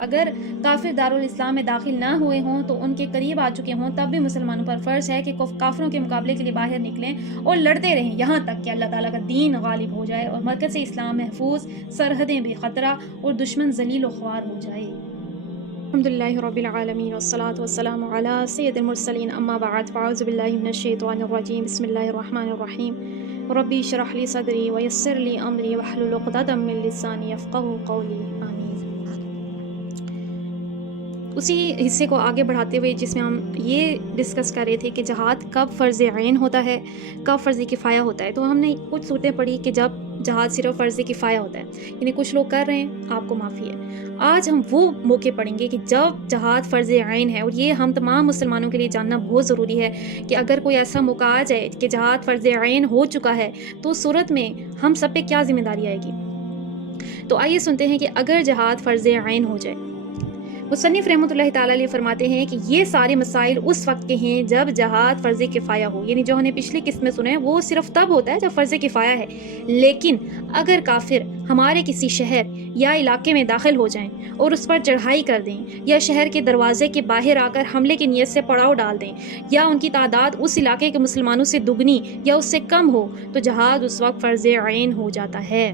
اگر کافر دارالاسلام میں داخل نہ ہوئے ہوں تو ان کے قریب آ چکے ہوں تب بھی مسلمانوں پر فرض ہے کہ کافروں کے مقابلے کے لیے باہر نکلیں اور لڑتے رہیں یہاں تک کہ اللہ تعالیٰ کا دین غالب ہو جائے اور مرکز اسلام محفوظ، سرحدیں بے خطرہ اور دشمن ذلیل و خوار ہو جائے۔ الحمدللہ رب العالمین والصلاة والسلام علی سید المرسلین، اما بعد فاعوذ باللہ من الشیطان الرجیم، بسم اللہ الرحمن الرحیم، ربی اشرح لی صدری ویسر لی امری واحلل عقدۃ من لسانی یفقہوا قولی، آمین۔ اسی حصے کو آگے بڑھاتے ہوئے جس میں ہم یہ ڈسکس کر رہے تھے کہ جہاد کب فرض عین ہوتا ہے، کب فرض کفایہ ہوتا ہے، تو ہم نے کچھ صورتیں پڑھی کہ جب جہاد صرف فرض کفایہ ہوتا ہے، یعنی کچھ لوگ کر رہے ہیں، آپ کو معافی ہے۔ آج ہم وہ موقع پڑھیں گے کہ جب جہاد فرض عین ہے، اور یہ ہم تمام مسلمانوں کے لیے جاننا بہت ضروری ہے کہ اگر کوئی ایسا موقع آ جائے کہ جہاد فرض عین ہو چکا ہے تو اس صورت میں ہم سب پہ کیا ذمہ داری آئے گی۔ تو آئیے سنتے ہیں کہ اگر جہاد فرض عین ہو جائے، مصنف رحمۃ اللہ تعالیٰ علیہ فرماتے ہیں کہ یہ سارے مسائل اس وقت کے ہیں جب جہاد فرض کفایہ ہو، یعنی جو ہم نے پچھلی قسط میں سنا ہے وہ صرف تب ہوتا ہے جب فرض کفایہ ہے۔ لیکن اگر کافر ہمارے کسی شہر یا علاقے میں داخل ہو جائیں اور اس پر چڑھائی کر دیں، یا شہر کے دروازے کے باہر آ کر حملے کی نیت سے پڑاؤ ڈال دیں، یا ان کی تعداد اس علاقے کے مسلمانوں سے دگنی یا اس سے کم ہو، تو جہاد اس وقت فرض عین ہو جاتا ہے۔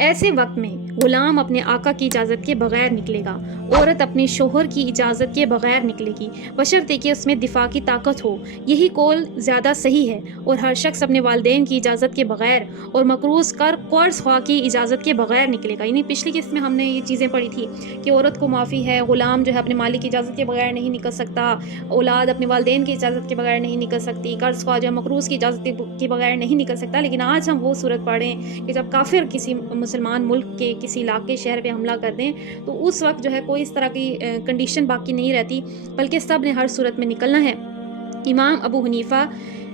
ایسے وقت میں غلام اپنے آقا کی اجازت کے بغیر نکلے گا، عورت اپنے شوہر کی اجازت کے بغیر نکلے گی، بشرطے کہ اس میں دفاع کی طاقت ہو۔ یہی قول زیادہ صحیح ہے، اور ہر شخص اپنے والدین کی اجازت کے بغیر اور مقروض کر قرض خواہ کی اجازت کے بغیر نکلے گا۔ یعنی پچھلی قسط میں ہم نے یہ چیزیں پڑھی تھی کہ عورت کو معافی ہے، غلام جو ہے اپنے مالک کی اجازت کے بغیر نہیں نکل سکتا، اولاد اپنے والدین کی اجازت کے بغیر نہیں نکل سکتی، قرض خواہ جو ہے مقروض کی اجازت کے بغیر نہیں نکل سکتا۔ لیکن آج ہم وہ صورت پڑھیں کہ جب کافر کسی مسلمان ملک کے کسی علاقے شہر پہ حملہ کر دیں تو اس وقت جو ہے کوئی اس طرح کی کنڈیشن باقی نہیں رہتی، بلکہ سب نے ہر صورت میں نکلنا ہے۔ امام ابو حنیفہ،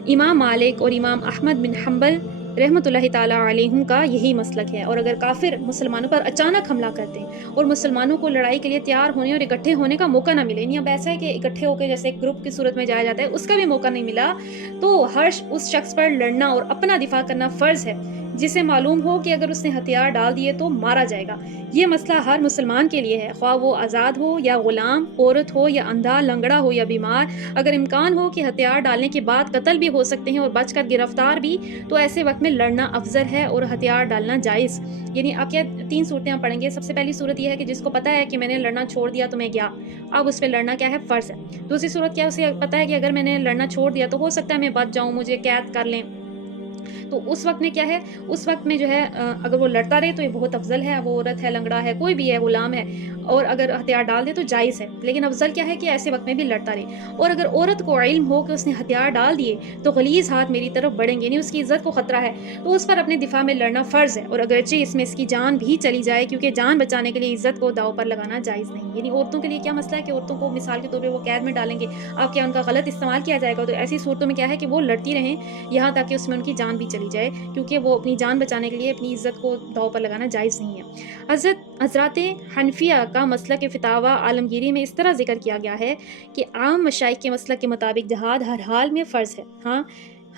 امام مالک اور امام احمد بن حنبل رحمۃ اللہ تعالیٰ علیہم کا یہی مسلک ہے۔ اور اگر کافر مسلمانوں پر اچانک حملہ کرتے ہیں اور مسلمانوں کو لڑائی کے لیے تیار ہونے اور اکٹھے ہونے کا موقع نہ ملے، یعنی اب ایسا ہے کہ اکٹھے ہو کے جیسے ایک گروپ کی صورت میں جایا جاتا ہے، اس کا بھی موقع نہیں ملا، تو اس شخص پر لڑنا اور اپنا دفاع کرنا فرض ہے، جسے معلوم ہو کہ اگر اس نے ہتھیار ڈال دیے تو مارا جائے گا۔ یہ مسئلہ ہر مسلمان کے لیے ہے، خواہ وہ آزاد ہو یا غلام، عورت ہو یا اندھا، لنگڑا ہو یا بیمار۔ اگر امکان ہو کہ ہتھیار ڈالنے کے بعد قتل بھی ہو سکتے ہیں اور بچ کر گرفتار بھی، تو ایسے وقت میں لڑنا افضل ہے اور ہتھیار ڈالنا جائز۔ یعنی آپ کیا 3 صورتیں ہم پڑھیں گے۔ سب سے پہلی صورت یہ ہے کہ جس کو پتا ہے کہ میں نے لڑنا چھوڑ دیا تو میں گیا، اب اس پہ لڑنا کیا ہے؟ فرض ہے۔ دوسری صورت کیا ہے؟ اسے پتا ہے کہ اگر میں نے لڑنا چھوڑ دیا تو ہو سکتا ہے میں بچ جاؤں، مجھے قید کر لیں، تو اس وقت میں کیا ہے؟ اس وقت میں جو ہے اگر وہ لڑتا رہے تو یہ بہت افضل ہے، وہ عورت ہے، لنگڑا ہے، کوئی بھی ہے، غلام ہے، اور اگر ہتھیار ڈال دے تو جائز ہے، لیکن افضل کیا ہے کہ ایسے وقت میں بھی لڑتا رہے۔ اور اگر عورت کو علم ہو کہ اس نے ہتھیار ڈال دیے تو غلیظ ہاتھ میری طرف بڑھیں گے، یعنی اس کی عزت کو خطرہ ہے، تو اس پر اپنے دفاع میں لڑنا فرض ہے، اور اگرچہ اس میں اس کی جان بھی چلی جائے، کیونکہ جان بچانے کے لیے عزت کو داؤ پر لگانا جائز نہیں۔ یعنی عورتوں کے لیے کیا مسئلہ ہے کہ عورتوں کو مثال کے طور پہ وہ قید میں ڈالیں گے، اب کیا ان کا غلط استعمال کیا جائے گا؟ تو ایسی صورتوں میں کیا ہے کہ وہ لڑتی رہیں یہاں تک کہ اس میں ان کی جان بھی چلی جائے، کیونکہ وہ اپنی جان بچانے کے لیے اپنی عزت کو داؤ پر لگانا جائز نہیں ہے۔ حضرات حنفیہ کا مسلک فتاوی عالمگیری میں اس طرح ذکر کیا گیا ہے کہ عام مشائخ کے مسلک کے مطابق جہاد ہر حال میں فرض ہے،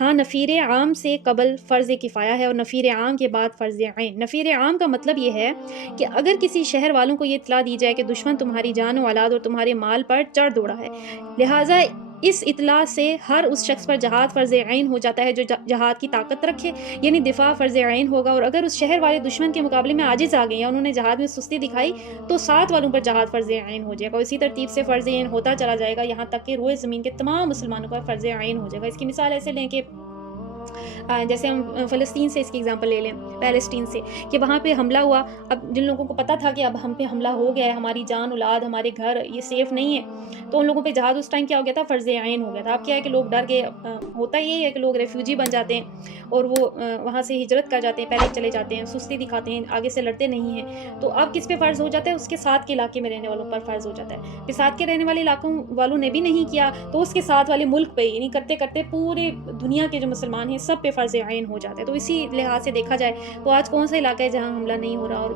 ہاں نفیر عام سے قبل فرض کفایہ ہے اور نفیر عام کے بعد فرض عین۔ نفیر عام کا مطلب یہ ہے کہ اگر کسی شہر والوں کو یہ اطلاع دی جائے کہ دشمن تمہاری جان و اولاد اور تمہارے مال پر چڑھ دوڑا ہے، لہٰذا اس اطلاع سے ہر اس شخص پر جہاد فرض عین ہو جاتا ہے جو جہاد کی طاقت رکھے، یعنی دفاع فرض عین ہوگا۔ اور اگر اس شہر والے دشمن کے مقابلے میں عاجز آ گئے یا انہوں نے جہاد میں سستی دکھائی تو ساتھ والوں پر جہاد فرض عین ہو جائے گا، اور اسی ترتیب سے فرض عین ہوتا چلا جائے گا یہاں تک کہ روئے زمین کے تمام مسلمانوں پر فرض عین ہو جائے گا۔ اس کی مثال ایسے لیں کہ جیسے ہم فلسطین سے اس کی اگزامپل لے لیں، پیلسٹین سے، کہ وہاں پہ حملہ ہوا، اب جن لوگوں کو پتا تھا کہ اب ہم پہ حملہ ہو گیا ہے، ہماری جان اولاد ہمارے گھر یہ سیف نہیں ہے، تو ان لوگوں پہ جہاد اس ٹائم کیا ہو گیا تھا؟ فرض عین ہو گیا تھا۔ اب کیا ہے کہ لوگ ڈر کے ہوتا یہ ہے کہ لوگ ریفیوجی بن جاتے ہیں اور وہ وہاں سے ہجرت کر جاتے ہیں، پہلے چلے جاتے ہیں، سستی دکھاتے ہیں، آگے سے لڑتے نہیں ہیں، تو اب کس پہ فرض ہو جاتا ہے؟ اس کے ساتھ کے علاقے میں رہنے والوں پر فرض ہو جاتا ہے۔ پھر ساتھ کے رہنے والے علاقوں والوں نے بھی نہیں کیا تو اس کے ساتھ والے ملک پہ، یعنی کرتے کرتے پورے دنیا کے جو مسلمان ہیں سب پہ فرض عین ہو جاتا ہے۔ تو اسی لحاظ سے دیکھا جائے تو آج کون سا علاقہ ہے جہاں حملہ نہیں ہو رہا؟ اور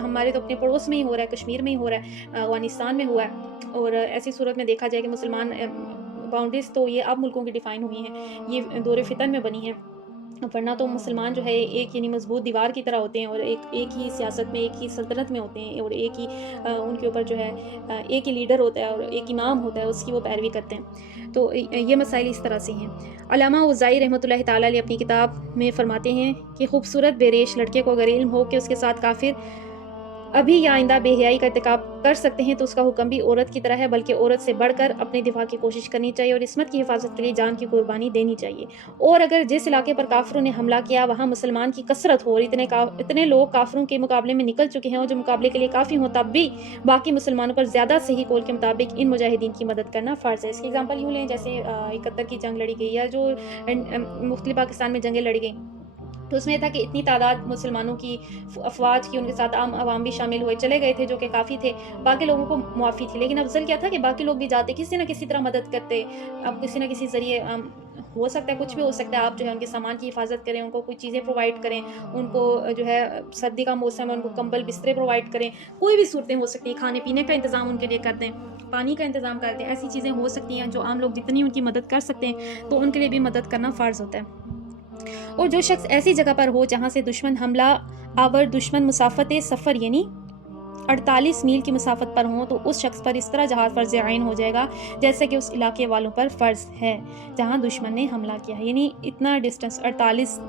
ہمارے تو اپنے پڑوس میں ہی ہو رہا ہے، کشمیر میں ہی ہو رہا ہے، افغانستان میں ہوا ہے، اور ایسی صورت میں دیکھا جائے کہ مسلمان باؤنڈریز تو یہ اب ملکوں کی ڈیفائن ہوئی ہیں، یہ دور فتن میں بنی ہیں، ورنہ تو مسلمان جو ہے ایک یعنی مضبوط دیوار کی طرح ہوتے ہیں، اور ایک ہی سیاست میں، ایک ہی سلطنت میں ہوتے ہیں، اور ایک ہی ان کے اوپر جو ہے ایک ہی لیڈر ہوتا ہے اور ایک امام ہوتا ہے، اس کی وہ پیروی کرتے ہیں۔ تو یہ مسائل اس طرح سے ہیں۔ علامہ اوزائی رحمۃ اللہ تعالیٰ علیہ اپنی کتاب میں فرماتے ہیں کہ خوبصورت بے ریش لڑکے کو اگر علم ہو کہ اس کے ساتھ کافر ابھی یا آئندہ بے حیائی کا ارتکاب کر سکتے ہیں، تو اس کا حکم بھی عورت کی طرح ہے، بلکہ عورت سے بڑھ کر اپنے دفاع کی کوشش کرنی چاہیے اور عصمت کی حفاظت کے لیے جان کی قربانی دینی چاہیے۔ اور اگر جس علاقے پر کافروں نے حملہ کیا وہاں مسلمان کی کثرت ہو اور اتنے لوگ کافروں کے مقابلے میں نکل چکے ہیں اور جو مقابلے کے لیے کافی ہوں، تب بھی باقی مسلمانوں پر زیادہ صحیح قول کے مطابق ان مجاہدین کی مدد کرنا فرض ہے۔ اس کی ایگزامپل یوں لیں جیسے 71 کی جنگ لڑی گئی، یا جو مختلف پاکستان میں جنگیں لڑی گئیں، تو اس میں تھا کہ اتنی تعداد مسلمانوں کی افواج کی، ان کے ساتھ عام عوام بھی شامل ہوئے چلے گئے تھے جو کہ کافی تھے، باقی لوگوں کو معافی تھی، لیکن افضل کیا تھا کہ باقی لوگ بھی جاتے، کسی نہ کسی طرح مدد کرتے، اب کسی نہ کسی ذریعے ہو سکتا ہے کچھ بھی ہو سکتا ہے، آپ جو ہے ان کے سامان کی حفاظت کریں، ان کو کوئی چیزیں پرووائڈ کریں، ان کو جو ہے سردی کا موسم ہے ان کو کمبل بسترے پرووائڈ کریں، کوئی بھی صورتیں ہو سکتی ہیں، کھانے پینے کا انتظام ان کے لیے کر دیں، پانی کا انتظام کر دیں، ایسی چیزیں ہو سکتی ہیں جو عام لوگ جتنی ان کی مدد کر سکتے ہیں تو ان کے لیے بھی مدد کرنا فرض ہوتا ہے۔ اور جو شخص ایسی جگہ پر ہو جہاں سے دشمن حملہ آور دشمن مسافت سفر یعنی 48 میل کی مسافت پر ہوں، تو اس شخص پر اس طرح جہاد فرض عین ہو جائے گا جیسے کہ اس علاقے والوں پر فرض ہے جہاں دشمن نے حملہ کیا ہے، یعنی اتنا ڈسٹنس 48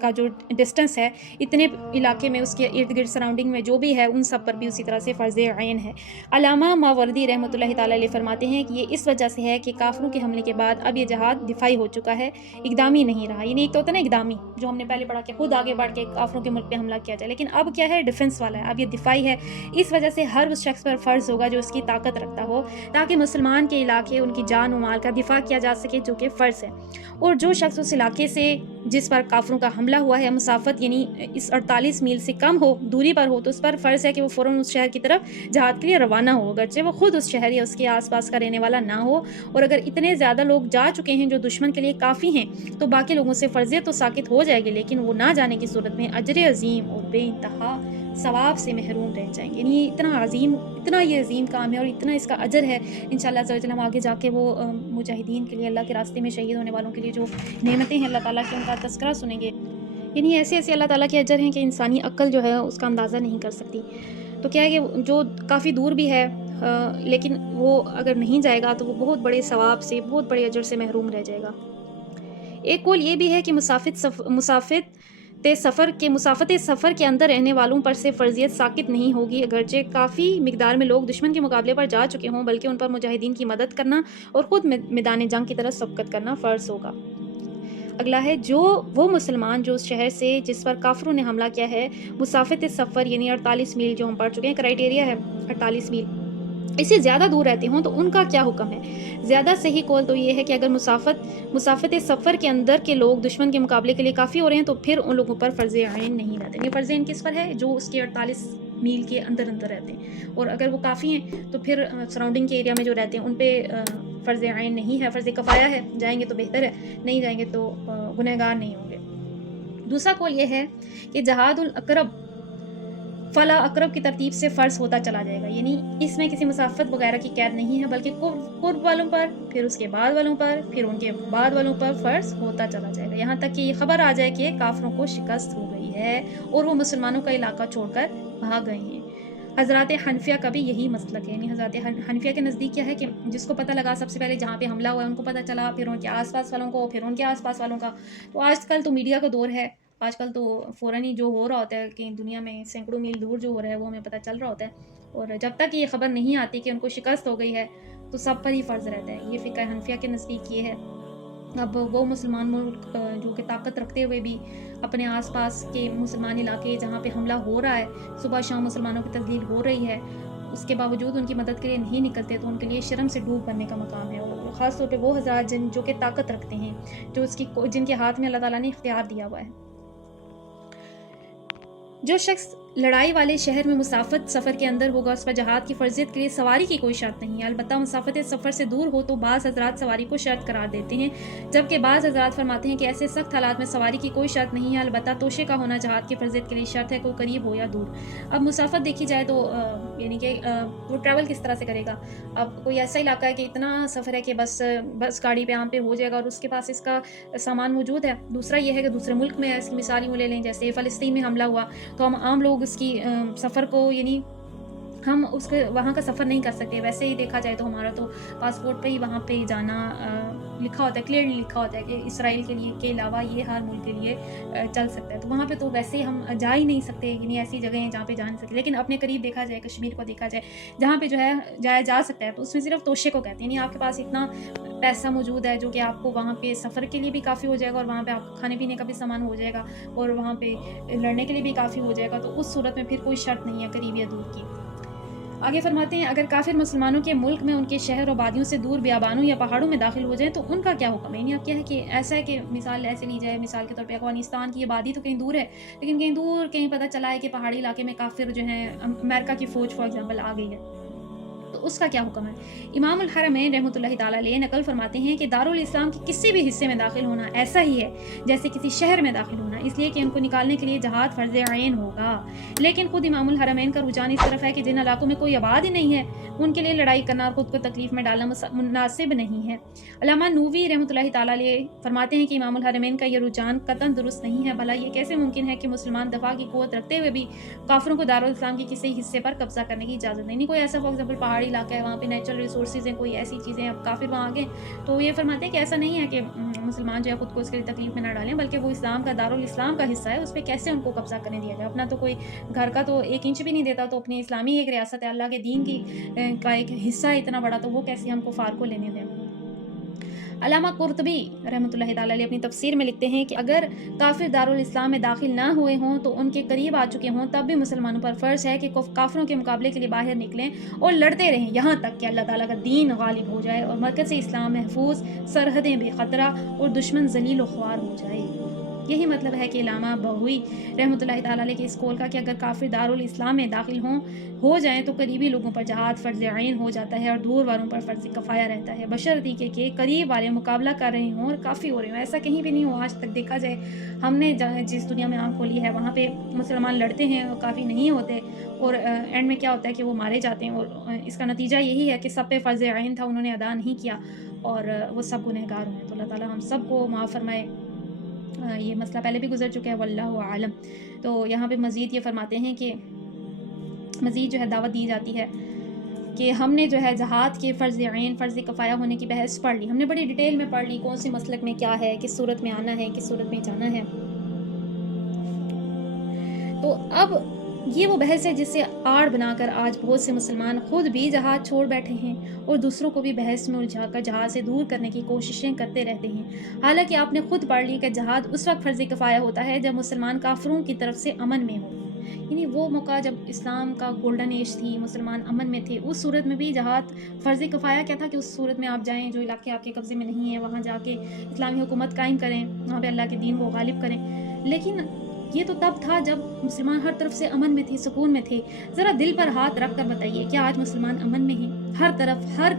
کا جو ڈسٹنس ہے، اتنے علاقے میں اس کے ارد گرد سراؤنڈنگ میں جو بھی ہے ان سب پر بھی اسی طرح سے فرض عین ہے۔ علامہ ماوردی رحمۃ اللہ تعالیٰ علیہ فرماتے ہیں کہ یہ اس وجہ سے ہے کہ کافروں کے حملے کے بعد اب یہ جہاد دفاعی ہو چکا ہے، اقدامی نہیں رہا، یعنی ایک تو ہوتا ہے نا اقدامی جو ہم نے پہلے پڑھا کہ خود آگے بڑھ کے کافروں کے ملک پہ حملہ کیا جائے، لیکن اب کیا ہے، ڈیفنس والا ہے، اب یہ دفاعی ہے۔ اس وجہ سے ہر اس شخص پر فرض ہوگا جو اس کی طاقت رکھتا ہو، تاکہ مسلمان کے علاقے ان کی جان و مال کا دفاع کیا جا سکے، جو کہ فرض ہے۔ اور جو شخص اس علاقے سے جس پر کافروں کا حملہ ہوا ہے مسافت یعنی اس 48 میل سے کم ہو دوری پر ہو، تو اس پر فرض ہے کہ وہ فوراً اس شہر کی طرف جہاد کے لیے روانہ ہو، اگرچہ وہ خود اس شہر یا اس کے آس پاس کا رہنے والا نہ ہو، اور اگر اتنے زیادہ لوگ جا چکے ہیں جو دشمن کے لیے کافی ہیں تو باقی لوگوں سے فرضیت تو ساقط ہو جائے گی، لیکن وہ نہ جانے کی صورت میں اجر عظیم اور بے انتہا ثواب سے محروم رہ جائیں گے۔ یعنی اتنا یہ عظیم کام ہے اور اتنا اس کا اجر ہے، انشاءاللہ عز و جل ہم آگے جا کے وہ مجاہدین کے لیے، اللہ کے راستے میں شہید ہونے والوں کے لیے جو نعمتیں ہیں اللہ تعالیٰ کی، ان کا تذکرہ سنیں گے۔ یعنی ایسے اللہ تعالیٰ کے اجر ہیں کہ انسانی عقل جو ہے اس کا اندازہ نہیں کر سکتی۔ تو کیا ہے کہ جو کافی دور بھی ہے لیکن وہ اگر نہیں جائے گا تو وہ بہت بڑے ثواب سے، بہت بڑے اجر سے محروم رہ جائے گا۔ ایک قول یہ بھی ہے کہ مسافت سفر کے اندر رہنے والوں پر سے فرضیت ساقط نہیں ہوگی، اگرچہ کافی مقدار میں لوگ دشمن کے مقابلے پر جا چکے ہوں، بلکہ ان پر مجاہدین کی مدد کرنا اور خود میدان جنگ کی طرف سبقت کرنا فرض ہوگا۔ اگلا ہے وہ مسلمان جو اس شہر سے جس پر کافروں نے حملہ کیا ہے مسافت سفر یعنی 48 میل جو ہم پڑھ چکے ہیں، کرائیٹیریا ہے 48 میل، اس سے زیادہ دور رہتے ہوں تو ان کا کیا حکم ہے؟ زیادہ صحیح قول تو یہ ہے کہ اگر مسافت سفر کے اندر کے لوگ دشمن کے مقابلے کے لیے کافی ہو رہے ہیں تو پھر ان لوگوں پر فرض عین نہیں رہتے۔ یہ فرض عین کس پر ہے؟ جو اس کے 48 میل کے اندر رہتے ہیں، اور اگر وہ کافی ہیں تو پھر سراؤنڈنگ کے ایریا میں جو رہتے ہیں ان پہ فرض عین نہیں ہے، فرض کفایہ ہے، جائیں گے تو بہتر ہے، نہیں جائیں گے تو گنہگار نہیں ہوں گے۔ دوسرا قول یہ ہے کہ جہاد الاقرب فلا اقرب کی ترتیب سے فرض ہوتا چلا جائے گا، یعنی اس میں کسی مسافت وغیرہ کی قید نہیں ہے، بلکہ قرب والوں پر، پھر اس کے بعد والوں پر، پھر ان کے بعد والوں پر فرض ہوتا چلا جائے گا، یہاں تک کہ یہ خبر آ جائے کہ کافروں کو شکست ہو گئی ہے اور وہ مسلمانوں کا علاقہ چھوڑ کر بھاگ گئے ہیں۔ حضرات حنفیہ کا بھی یہی مسلک ہے، یعنی حضرات حنفیہ کے نزدیک کیا ہے کہ جس کو پتہ لگا سب سے پہلے جہاں پہ حملہ ہوا ہے ان کو پتہ چلا، پھر ان کے آس پاس والوں کو، پھر ان کے آس پاس والوں کا۔ تو آج کل تو میڈیا کا دور ہے، آج کل تو فوراً ہی جو ہو رہا ہوتا ہے کہ دنیا میں سینکڑوں میل دور جو ہو رہا ہے وہ ہمیں پتہ چل رہا ہوتا ہے، اور جب تک یہ خبر نہیں آتی کہ ان کو شکست ہو گئی ہے تو سب پر ہی فرض رہتا ہے۔ یہ فقہ حنفیہ کے نزدیک یہ ہے۔ اب وہ مسلمان ملک جو کہ طاقت رکھتے ہوئے بھی اپنے آس پاس کے مسلمان علاقے جہاں پہ حملہ ہو رہا ہے، صبح شام مسلمانوں کی تذلیل ہو رہی ہے، اس کے باوجود ان کی مدد کے لیے نہیں نکلتے، تو ان کے لیے شرم سے ڈوب بننے کا مقام ہے، اور خاص طور پہ وہ حضرات جو کہ طاقت رکھتے ہیں، جن کے ہاتھ میں اللہ تعالیٰ نے اختیار دیا ہوا ہے۔ جو شخص لڑائی والے شہر میں مسافت سفر کے اندر ہوگا، اس پر جہاد کی فرضیت کے لیے سواری کی کوئی شرط نہیں ہے۔ البتہ مسافت سفر سے دور ہو تو بعض حضرات سواری کو شرط قرار دیتے ہیں، جبکہ بعض حضرات فرماتے ہیں کہ ایسے سخت حالات میں سواری کی کوئی شرط نہیں ہے، البتہ توشے کا ہونا جہاد کی فرضیت کے لیے شرط ہے، کوئی قریب ہو یا دور۔ اب مسافت دیکھی جائے تو یعنی کہ وہ ٹریول کس طرح سے کرے گا؟ اب کوئی ایسا علاقہ ہے کہ اتنا سفر ہے کہ بس گاڑی پہ عام پہ ہو جائے گا اور اس کے پاس اس کا سامان موجود ہے۔ دوسرا یہ ہے کہ دوسرے ملک میں ہے، اس کی مثال یوں لے لیں جیسے فلسطین میں حملہ ہوا تو ہم عام لوگ اس کی سفر کو یعنی ہم اس کے وہاں کا سفر نہیں کر سکتے۔ ویسے ہی دیکھا جائے تو ہمارا تو پاسپورٹ پہ ہی وہاں پہ جانا لکھا ہوتا ہے، کلیئرلی لکھا ہوتا ہے کہ اسرائیل کے لیے کے علاوہ یہ ہر ملک کے لیے چل سکتا ہے، تو وہاں پہ تو ویسے ہی ہم جا ہی نہیں سکتے، یعنی ایسی جگہیں ہیں جہاں پہ جا نہیں سکتے۔ لیکن اپنے قریب دیکھا جائے، کشمیر کو دیکھا جائے، جہاں پہ جو ہے جایا جا سکتا ہے، تو اس میں صرف توشے کو کہتے ہیں، یعنی آپ کے پاس اتنا پیسہ موجود ہے جو کہ آپ کو وہاں پہ سفر کے لیے بھی کافی ہو جائے گا اور وہاں پہ آپ کو کھانے پینے کا بھی سامان ہو جائے گا اور وہاں پہ لڑنے کے لیے بھی کافی ہو جائے گا، تو اس صورت میں پھر کوئی شرط نہیں ہے قریب یا دور کی۔ آگے فرماتے ہیں اگر کافر مسلمانوں کے ملک میں ان کے شہر و بادیوں سے دور بیابانوں یا پہاڑوں میں داخل ہو جائیں تو ان کا کیا حکم ہے؟ یعنی اب کیا ہے کہ ایسا ہے کہ مثال ایسے لی جائے، مثال کے طور پہ افغانستان کی آبادی تو کہیں دور ہے، لیکن کہیں دور کہیں پتہ چلا ہے کہ پہاڑی علاقے میں کافر جو ہیں امریکہ کی فوج فار ایگزامپل آ گئی ہے، تو اس کا کیا حکم ہے؟ امام الحرمین رحمۃ اللہ تعالیٰ علیہ نقل فرماتے ہیں کہ دارالاسلام کے کسی بھی حصے میں داخل ہونا ایسا ہی ہے جیسے کسی شہر میں داخل ہونا، اس لیے کہ ان کو نکالنے کے لیے جہاد فرض عین ہوگا۔ لیکن خود امام الحرمین کا رجحان اس طرف ہے کہ جن علاقوں میں کوئی آباد ہی نہیں ہے ان کے لیے لڑائی کرنا اور خود کو تکلیف میں ڈالنا مناسب نہیں ہے۔ علامہ نووی رحمۃ اللہ تعالیٰ علیہ فرماتے ہیں کہ امام الحرمین کا یہ رجحان قطعاً درست نہیں ہے، بھلا یہ کیسے ممکن ہے کہ مسلمان دفاع کی قوت رکھتے ہوئے بھی کافروں کو دارالاسلام کے کسی حصے پر قبضہ کرنے کی اجازت نہیں؟ کوئی ایسا فار ایگزامپل پہاڑی علاقہ ہے، وہاں پہ نیچرل ریسورسز ہیں، کوئی ایسی چیزیں اب کافر وہاں آ گئے، تو یہ فرماتے ہیں کہ ایسا نہیں ہے کہ مسلمان جو ہے خود کو اس کے لیے تکلیف میں نہ ڈالیں، بلکہ وہ اسلام کا دارالاسلام کا حصہ ہے، اس پہ کیسے ان کو قبضہ کرنے دیا جائے؟ اپنا تو کوئی گھر کا تو 1 انچ بھی نہیں دیتا، تو اپنی اسلامی ایک ریاست ہے، اللہ کے دین کی کا ایک حصہ ہے اتنا بڑا، تو وہ کیسے ہم کفار کو لینے دیں؟ علامہ قرطبی رحمۃ اللہ تعالیٰ علیہ اپنی تفسیر میں لکھتے ہیں کہ اگر کافر دارالاسلام میں داخل نہ ہوئے ہوں تو ان کے قریب آ چکے ہوں، تب بھی مسلمانوں پر فرض ہے کہ کافروں کے مقابلے کے لیے باہر نکلیں اور لڑتے رہیں یہاں تک کہ اللہ تعالیٰ کا دین غالب ہو جائے اور مرکز اسلام محفوظ، سرحدیں بے خطرہ اور دشمن ذلیل و خوار ہو جائے۔ یہی مطلب ہے کہ علامہ بغوی رحمۃ اللہ تعالیٰ علیہ کے اس قول کا کہ اگر کافر دارالاسلام میں داخل ہو جائیں تو قریبی لوگوں پر جہاد فرض عین ہو جاتا ہے اور دور والوں پر فرض کفایہ رہتا ہے، بشرطیکہ کہ قریب والے مقابلہ کر رہے ہوں اور کافی ہو رہے ہوں۔ ایسا کہیں بھی نہیں ہو، آج تک دیکھا جائے ہم نے جس دنیا میں آنکھ کھولی ہے وہاں پہ مسلمان لڑتے ہیں اور کافی نہیں ہوتے، اور اینڈ میں کیا ہوتا ہے کہ وہ مارے جاتے ہیں، اور اس کا نتیجہ یہی ہے کہ سب پہ فرض عین تھا، انہوں نے ادا نہیں کیا اور وہ سب گنہگار ہوئے۔ تو اللہ تعالیٰ ہم سب کو معاف فرمائے۔ یہ مسئلہ پہلے بھی گزر چکا ہے، واللہ عالم۔ تو یہاں پہ مزید یہ فرماتے ہیں کہ مزید جو ہے دعوت دی جاتی ہے کہ ہم نے جو ہے جہاد کے فرض عین فرض کفایہ ہونے کی بحث پڑھ لی، ہم نے بڑی ڈیٹیل میں پڑھ لی، کون سی مسلک میں کیا ہے، کس صورت میں آنا ہے، کس صورت میں جانا ہے۔ تو اب یہ وہ بحث ہے جس سے آڑ بنا کر آج بہت سے مسلمان خود بھی جہاد چھوڑ بیٹھے ہیں اور دوسروں کو بھی بحث میں الجھا کر جہاد سے دور کرنے کی کوششیں کرتے رہتے ہیں، حالانکہ آپ نے خود پڑھ لی کہ جہاد اس وقت فرض کفایہ ہوتا ہے جب مسلمان کافروں کی طرف سے امن میں ہو، یعنی وہ موقع جب اسلام کا گولڈن ایج تھی، مسلمان امن میں تھے، اس صورت میں بھی جہاد فرض کفایہ کیا تھا کہ اس صورت میں آپ جائیں، جو علاقے آپ کے قبضے میں نہیں ہیں وہاں جا کے اسلامی حکومت قائم کریں، وہاں پہ اللہ کے دین کو غالب کریں۔ لیکن یہ تو تب تھا جب مسلمان ہر طرف سے امن میں تھے، سکون میں تھے۔ ذرا دل پر ہاتھ رکھ کر بتائیے، کیا آج مسلمان امن میں ہیں؟ ہر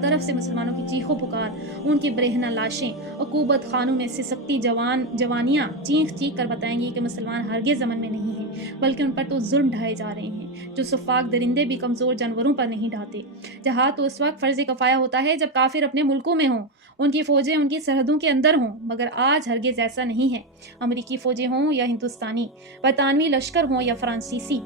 طرف سے مسلمانوں کی چیخ و پکار، ان کی برہنہ لاشیں، عقوبت خانوں میں سے سکتی جوانیاں چیخ کر بتائیں گی کہ مسلمان ہرگز امن میں نہیں ہیں، بلکہ ان پر تو ظلم ڈھائے جا رہے ہیں جو سفاک درندے بھی کمزور جانوروں پر نہیں ڈھاتے۔ جہاد تو اس وقت فرض کفایہ ہوتا ہے جب کافر اپنے ملکوں میں ہوں، ان کی فوجیں ان کی سرحدوں کے اندر ہوں، مگر آج ہرگز ایسا نہیں ہے۔ امریکی فوجیں ہوں یا ہندوستانی، برطانوی لشکر ہوں یا فرانسیسی،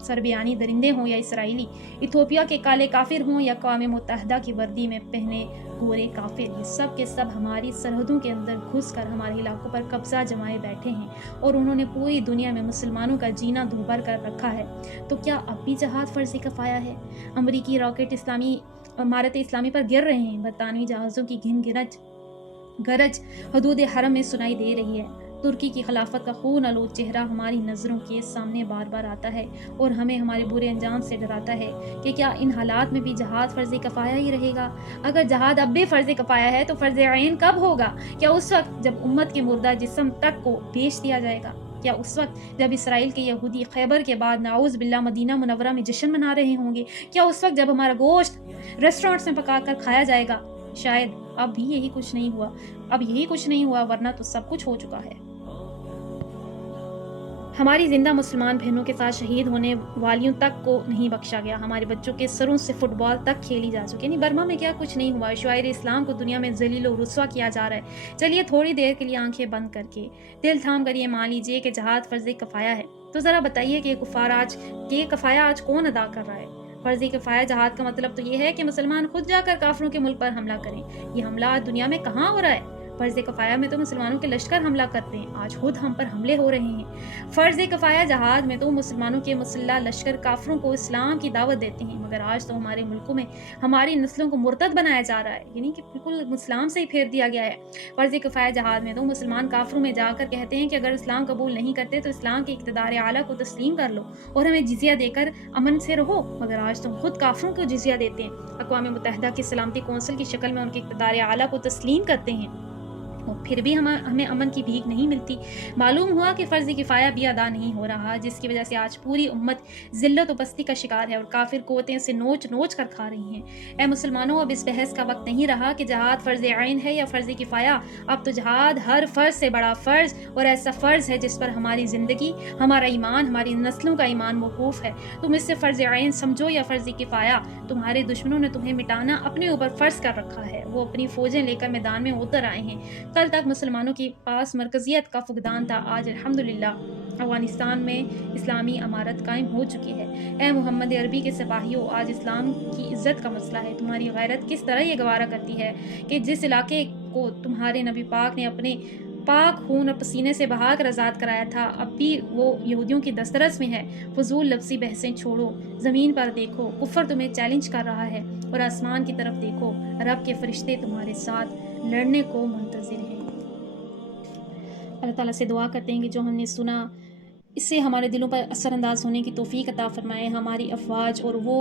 سربیانی درندے ہوں یا اسرائیلی، ایتھوپیا کے کالے کافر ہوں یا اقوام متحدہ کی وردی میں پہنے گورے کافر، یہ سب کے سب ہماری سرحدوں کے اندر گھس کر ہمارے علاقوں پر قبضہ جمائے بیٹھے ہیں اور انہوں نے پوری دنیا میں مسلمانوں کا جینا دوبھر کر رکھا ہے۔ تو کیا اب بھی جہاد فرض کفایہ ہے؟ امریکی راکٹ اسلامی عمارت اسلامی پر گر رہے ہیں، برطانوی جہازوں کی گرج حدود حرم میں سنائی دے رہی ہے، ترکی کی خلافت کا خون آلود چہرہ ہماری نظروں کے سامنے بار بار آتا ہے اور ہمیں ہمارے برے انجام سے ڈراتا ہے کہ کیا ان حالات میں بھی جہاد فرض کفایہ ہی رہے گا؟ اگر جہاد اب بھی فرض کفایہ ہے تو فرض عین کب ہوگا؟ کیا اس وقت جب امت کے مردہ جسم تک کو بیچ دیا جائے گا؟ کیا اس وقت جب اسرائیل کے یہودی خیبر کے بعد نعوذ باللہ مدینہ منورہ میں جشن منا رہے ہوں گے؟ کیا اس وقت جب ہمارا گوشت ریسٹورینٹس میں پکا کر کھایا جائے گا؟ شاید اب بھی یہی کچھ نہیں ہوا، ورنہ تو سب کچھ ہو چکا ہے۔ ہماری زندہ مسلمان بہنوں کے ساتھ شہید ہونے والیوں تک کو نہیں بخشا گیا، ہمارے بچوں کے سروں سے فٹ بال تک کھیلی جا چکی، یعنی برما میں کیا کچھ نہیں ہوا، شاعر اسلام کو دنیا میں ذلیل و رسوا کیا جا رہا ہے۔ چلیے تھوڑی دیر کے لیے آنکھیں بند کر کے دل تھام کر یہ مان لیجیے کہ جہاد فرض کفایہ ہے، تو ذرا بتائیے کہ یہ کفایہ آج کون ادا کر رہا ہے؟ فرض کفایہ جہاد کا مطلب تو یہ ہے کہ مسلمان خود جا کر کافروں کے ملک پر حملہ کریں۔ یہ حملہ آج دنیا میں کہاں ہو رہا ہے؟ فرض کفایہ میں تو مسلمانوں کے لشکر حملہ کرتے ہیں، آج خود ہم پر حملے ہو رہے ہیں۔ فرض کفایہ جہاد میں تو مسلمانوں کے مسلح لشکر کافروں کو اسلام کی دعوت دیتے ہیں، مگر آج تو ہمارے ملکوں میں ہماری نسلوں کو مرتد بنایا جا رہا ہے، یعنی کہ بالکل اسلام سے ہی پھیر دیا گیا ہے۔ فرض کفایہ جہاد میں تو مسلمان کافروں میں جا کر کہتے ہیں کہ اگر اسلام قبول نہیں کرتے تو اسلام کے اقتدار اعلیٰ کو تسلیم کر لو اور ہمیں جزیہ دے کر امن سے رہو، مگر آج تم خود کافروں کو جزیہ دیتے ہیں، اقوام متحدہ کی سلامتی کونسل کی شکل میں ان کے اقتدار اعلیٰ کو تسلیم کرتے ہیں، اور پھر بھی ہمیں امن کی بھیک نہیں ملتی۔ معلوم ہوا کہ فرض کفایہ بھی ادا نہیں ہو رہا، جس کی وجہ سے آج پوری امت ذلت و پستی کا شکار ہے اور کافر قوتیں اسے نوچ نوچ کر کھا رہی ہیں۔ اے مسلمانوں، اب اس بحث کا وقت نہیں رہا کہ جہاد فرض عین ہے یا فرض کفایہ، اب تو جہاد ہر فرض سے بڑا فرض اور ایسا فرض ہے جس پر ہماری زندگی، ہمارا ایمان، ہماری نسلوں کا ایمان موقوف ہے۔ تم اس سے فرض عین سمجھو یا فرض کفایہ، تمہارے دشمنوں نے تمہیں مٹانا اپنے اوپر فرض کر رکھا ہے، وہ اپنی فوجیں لے کر میدان میں اتر آئے ہیں۔ کل تک مسلمانوں کے پاس مرکزیت کا فقدان تھا، آج الحمدللہ افغانستان میں اسلامی امارت قائم ہو چکی ہے۔ اے محمد عربی کے سپاہیوں، آج اسلام کی عزت کا مسئلہ ہے۔ تمہاری غیرت کس طرح یہ گوارا کرتی ہے کہ جس علاقے کو تمہارے نبی پاک نے اپنے پاک خون اور پسینے سے بہا کر آزاد کرایا تھا، اب بھی وہ یہودیوں کی دسترس میں ہے۔ فضول لفظی بحثیں چھوڑو، زمین پر دیکھو، کفر تمہیں چیلنج کر رہا ہے، اور آسمان کی طرف دیکھو، رب کے فرشتے تمہارے ساتھ لڑنے کو منتظر ہیں۔ اللہ تعالیٰ سے دعا کرتے ہیں کہ جو ہم نے سنا اس سے ہمارے دلوں پر اثر انداز ہونے کی توفیق عطا فرمائے، ہماری افواج اور وہ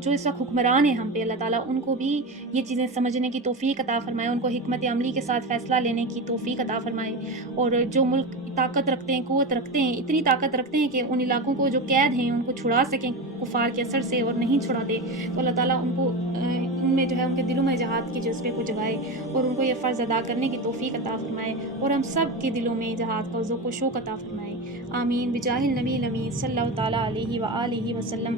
جو اس وقت حکمران ہیں ہم پہ، اللہ تعالیٰ ان کو بھی یہ چیزیں سمجھنے کی توفیق عطا فرمائے، ان کو حکمت عملی کے ساتھ فیصلہ لینے کی توفیق عطا فرمائے، اور جو ملک طاقت رکھتے ہیں، قوت رکھتے ہیں، اتنی طاقت رکھتے ہیں کہ ان علاقوں کو جو قید ہیں ان کو چھڑا سکیں کفار کے اثر سے، اور نہیں چھڑا دے، تو اللہ تعالیٰ ان کو ان میں جو ہے ان کے دلوں میں جہاد کے جذبے کو جگائے اور ان کو یہ فرض ادا کرنے کی توفیق عطا فرمائے، اور ہم سب کے دلوں میں جہاد کا ذوق و شوق عطا فرمائے۔ آمین بجاہ النبی الامین صلی اللہ تعالیٰ علیہ وآلہ وسلم۔